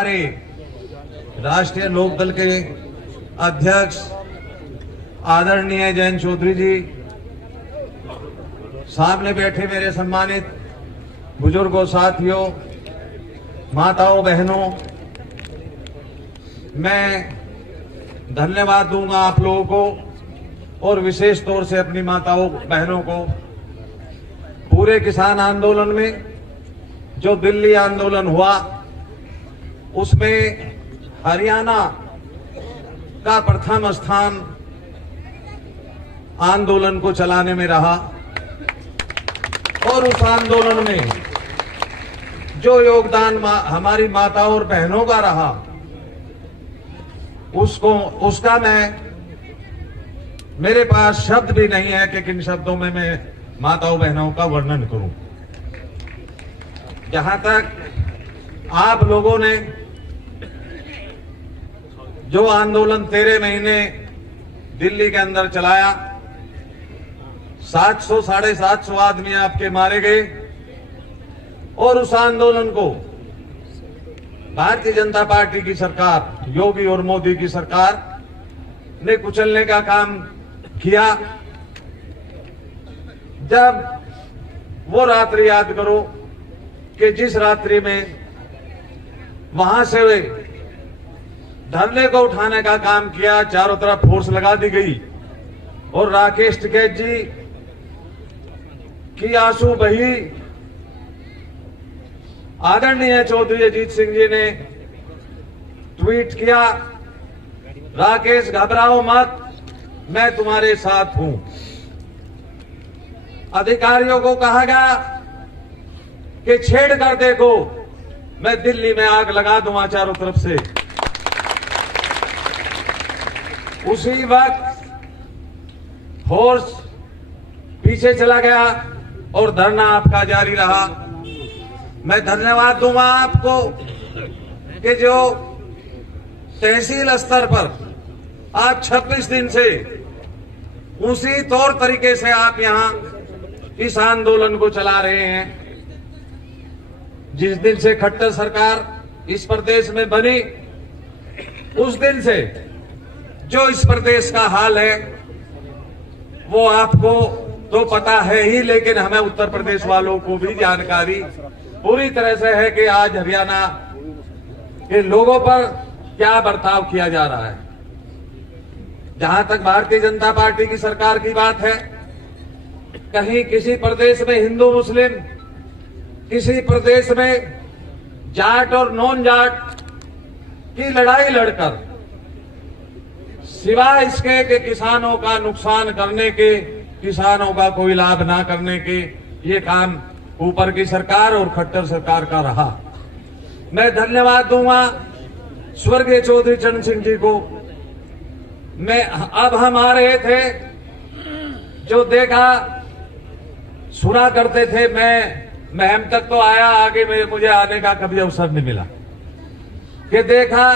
हमारे राष्ट्रीय लोकदल के अध्यक्ष आदरणीय जयंत चौधरी जी, सामने बैठे मेरे सम्मानित बुजुर्गों, साथियों, माताओं, बहनों, मैं धन्यवाद दूंगा आप लोगों को और विशेष तौर से अपनी माताओं बहनों को। पूरे किसान आंदोलन में जो दिल्ली आंदोलन हुआ उसमें हरियाणा का प्रथम स्थान आंदोलन को चलाने में रहा और उस आंदोलन में जो योगदान हमारी माताओं और बहनों का रहा उसका मेरे पास शब्द भी नहीं है कि किन शब्दों में मैं माताओं बहनों का वर्णन करूं। जहां तक आप लोगों ने जो आंदोलन 13 महीने दिल्ली के अंदर चलाया, 700 साढ़े 700 आदमी आपके मारे गए और उस आंदोलन को भारतीय जनता पार्टी की सरकार, योगी और मोदी की सरकार ने कुचलने का काम किया। जब वो रात्रि याद करो कि जिस रात्रि में वहां से धरने को उठाने का काम किया, चारों तरफ फोर्स लगा दी गई और राकेश टिकैत जी की आंसू बही। आदरणीय चौधरी अजीत सिंह जी ने ट्वीट किया, राकेश घबराओ मत, मैं तुम्हारे साथ हूं। अधिकारियों को कहा गया कि छेड़ कर देखो, मैं दिल्ली में आग लगा दूंगा चारों तरफ से। उसी वक्त फोर्स पीछे चला गया और धरना आपका जारी रहा। मैं धन्यवाद दूंगा आपको कि जो तहसील स्तर पर आप 26 दिन से उसी तौर तरीके से आप यहां इस आंदोलन को चला रहे हैं। जिस दिन से खट्टर सरकार इस प्रदेश में बनी, उस दिन से जो इस प्रदेश का हाल है वो आपको तो पता है ही, लेकिन हमें उत्तर प्रदेश वालों को भी जानकारी पूरी तरह से है कि आज हरियाणा के लोगों पर क्या बर्ताव किया जा रहा है। जहां तक भारतीय जनता पार्टी की सरकार की बात है, कहीं किसी प्रदेश में हिंदू मुस्लिम, किसी प्रदेश में जाट और नॉन जाट की लड़ाई लड़कर सिवाय इसके कि किसानों का नुकसान करने के, किसानों का कोई लाभ ना करने के, ये काम ऊपर की सरकार और खट्टर सरकार का रहा। मैं धन्यवाद दूंगा स्वर्गीय चौधरी चरण सिंह जी को। अब हम आ रहे थे, जो देखा सुना करते थे, मैं महम तक तो आया, आगे मुझे आने का कभी अवसर नहीं मिला, कि देखा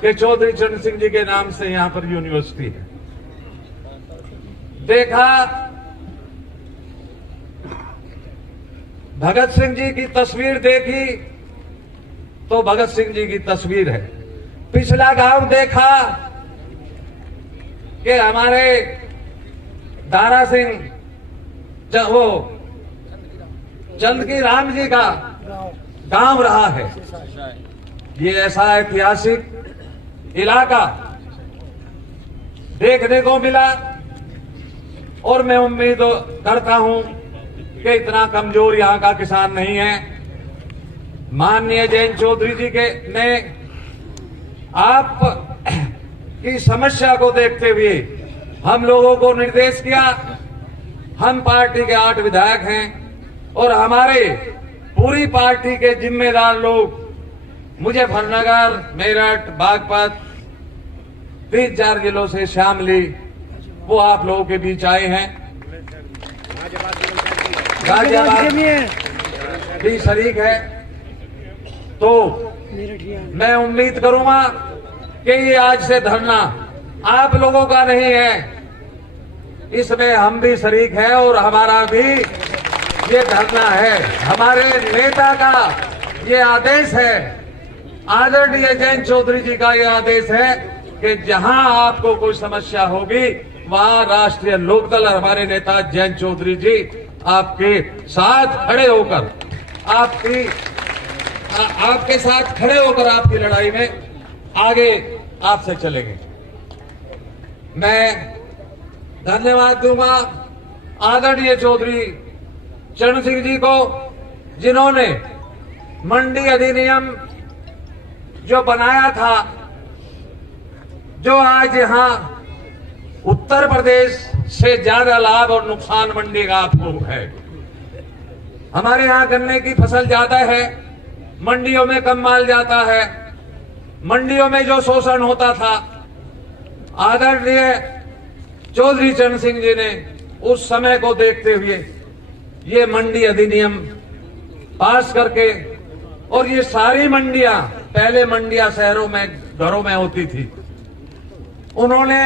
कि चौधरी चरण सिंह जी के नाम से यहां पर यूनिवर्सिटी है। देखा भगत सिंह जी की तस्वीर देखी तो भगत सिंह जी की तस्वीर है। पिछला गांव देखा कि हमारे दारा सिंह वो चंदगी राम जी का गांव रहा है। ये ऐसा ऐतिहासिक इलाका देखने को मिला और मैं उम्मीद करता हूं कि इतना कमजोर यहां का किसान नहीं है। माननीय जयंत चौधरी जी ने आप की समस्या को देखते हुए हम लोगों को निर्देश किया। हम पार्टी के 8 विधायक हैं और हमारे पूरी पार्टी के जिम्मेदार लोग मुजफ्फरनगर, मेरठ, बागपत, 3-4 जिलों से शामली वो आप लोगों के बीच आए हैं। गाजियाबाद भी शरीक है। तो मैं उम्मीद करूंगा कि ये आज से धरना आप लोगों का नहीं है, इसमें हम भी शरीक हैं और हमारा भी ये धरना है। हमारे नेता का ये आदेश है आदरणीय जयंत चौधरी जी का यह आदेश है कि जहां आपको कोई समस्या होगी वहां राष्ट्रीय लोकदल और हमारे नेता जयंत चौधरी जी आपके साथ खड़े होकर आपके साथ खड़े होकर आपकी लड़ाई में आगे आपसे चलेंगे। मैं धन्यवाद दूंगा आदरणीय चौधरी चरण सिंह जी को, जिन्होंने मंडी अधिनियम जो बनाया था, जो आज यहां उत्तर प्रदेश से ज्यादा लाभ और नुकसान मंडी का आपको है। हमारे यहां गन्ने की फसल ज्यादा है, मंडियों में कम माल जाता है, मंडियों में जो शोषण होता था, आदरणीय चौधरी चरण सिंह जी ने उस समय को देखते हुए ये मंडी अधिनियम पास करके, और ये सारी मंडियां, पहले मंडियां शहरों में घरों में होती थी, उन्होंने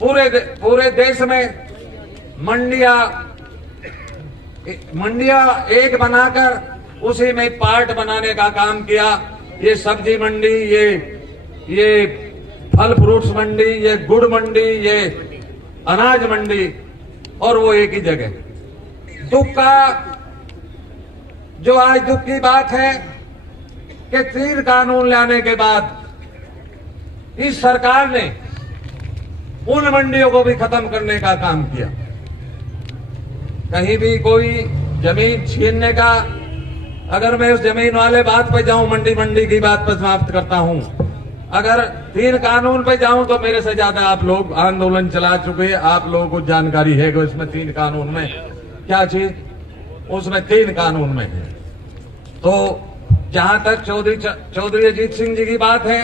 पूरे देश में मंडियां एक बनाकर उसी में पार्ट बनाने का काम किया। ये सब्जी मंडी, ये फल फ्रूट्स मंडी, ये गुड़ मंडी, ये अनाज मंडी, और वो एक ही जगह। जो आज दुख की बात है कि 3 कानून लाने के बाद इस सरकार ने उन मंडियों को भी खत्म करने का काम किया। कहीं भी कोई जमीन छीनने का, अगर मैं उस जमीन वाले बात पे जाऊं, मंडी की बात पर समाप्त करता हूं, अगर 3 कानून पे जाऊं तो मेरे से ज्यादा आप लोग आंदोलन चला चुके हैं, आप लोगों को जानकारी है कि इसमें 3 कानून में क्या चीज, उसमें 3 कानून में है। तो जहां तक चौधरी अजीत सिंह जी की बात है,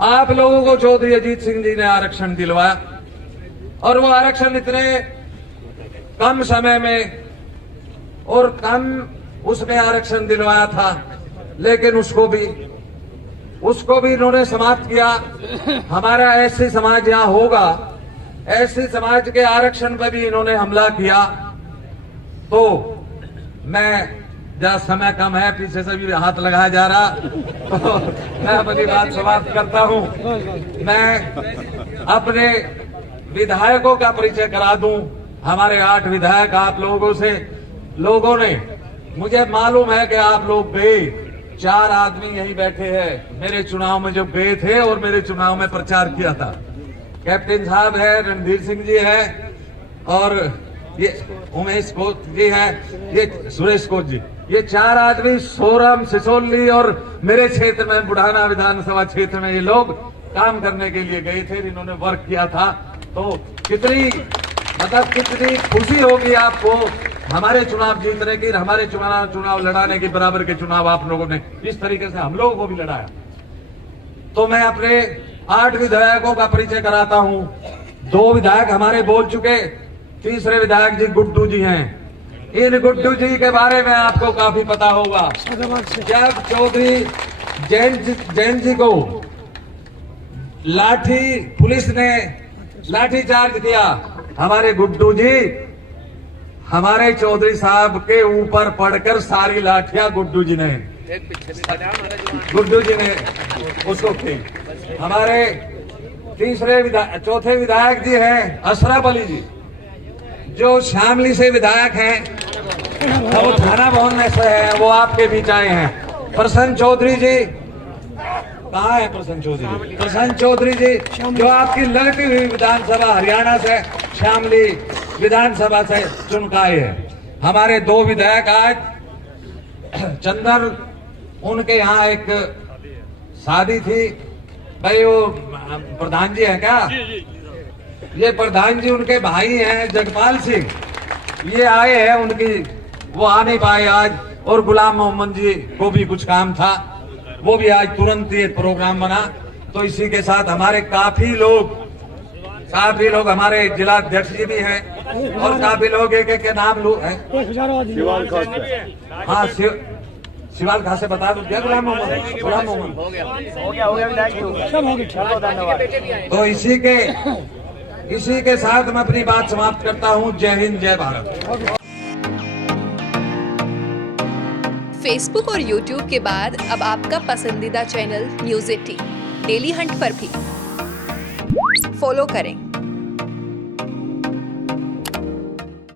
आप लोगों को चौधरी अजीत सिंह जी ने आरक्षण दिलवाया, और वो आरक्षण इतने कम समय में और कम उसमें आरक्षण दिलवाया था, लेकिन उसको भी इन्होंने समाप्त किया। हमारा एससी समाज यहां होगा, एससी समाज के आरक्षण पर भी इन्होंने हमला किया। तो मैं, जहाँ समय कम है, पीछे से भी हाथ लगाया जा रहा, तो मैं अपनी बात समाप्त करता हूं। मैं अपने विधायकों का परिचय करा दूं। हमारे 8 विधायक आप लोगों से, लोगों ने, मुझे मालूम है कि आप लोग गए, 4 आदमी यहीं बैठे हैं, मेरे चुनाव में जो गए थे और मेरे चुनाव में प्रचार किया था। कैप्टन साहब है, रणधीर सिंह जी है, और ये उमेश कोच जी है, ये सुरेश कोच जी, ये 4 आदमी सोरम, सिसोली और मेरे क्षेत्र में बुढ़ाना विधानसभा क्षेत्र में ये लोग काम करने के लिए गए थे, इन्होंने वर्क किया था। तो कितनी खुशी होगी आपको हमारे चुनाव जीतने की, हमारे चुनाव लड़ाने की, बराबर के चुनाव आप लोगों ने इस तरीके से हम लोगों को भी लड़ाया। तो मैं अपने 8 विधायकों का परिचय कराता हूं। 2 विधायक हमारे बोल चुके, तीसरे विधायक जी गुड्डू जी हैं। इन गुड्डू जी के बारे में आपको काफी पता होगा। जब चौधरी जैन जी को पुलिस ने लाठी चार्ज किया, हमारे गुड्डू जी, हमारे चौधरी साहब के ऊपर पड़कर सारी लाठियां गुड्डू जी ने उसको की। हमारे चौथे विधायक जी हैं अशरफ अली जी, जो शामली से विधायक हैं, वो थाना भवन में से है, वो आपके बीच आए हैं। प्रसन्न चौधरी जी, कहाँ है प्रसन्न चौधरी? प्रसन्न चौधरी जी जो आपकी लड़ती हुई विधानसभा हरियाणा से, शामली विधानसभा से चुनकाए हैं। हमारे 2 विधायक आज चंदन, उनके यहाँ एक शादी थी, भाई वो प्रधान जी है क्या? ये प्रधान जी उनके भाई हैं जगपाल सिंह, ये आए हैं, उनकी वो आ नहीं पाए आज, और गुलाम मोहम्मद जी को भी कुछ काम था, वो भी आज तुरंत ये प्रोग्राम बना। तो इसी के साथ हमारे काफी लोग हमारे जिला अध्यक्ष जी भी हैं, और काफी लोग एक के नाम लू है। हाँ, शिवाल कहाँ से बता दो क्या? गुलाम मोहम्मद हो गया। तो इसी के साथ मैं अपनी बात समाप्त करता हूँ। जय हिंद, जय भारत। फेसबुक और यूट्यूब के बाद अब आपका पसंदीदा चैनल न्यूज़ 18 डेली हंट पर भी फॉलो करें।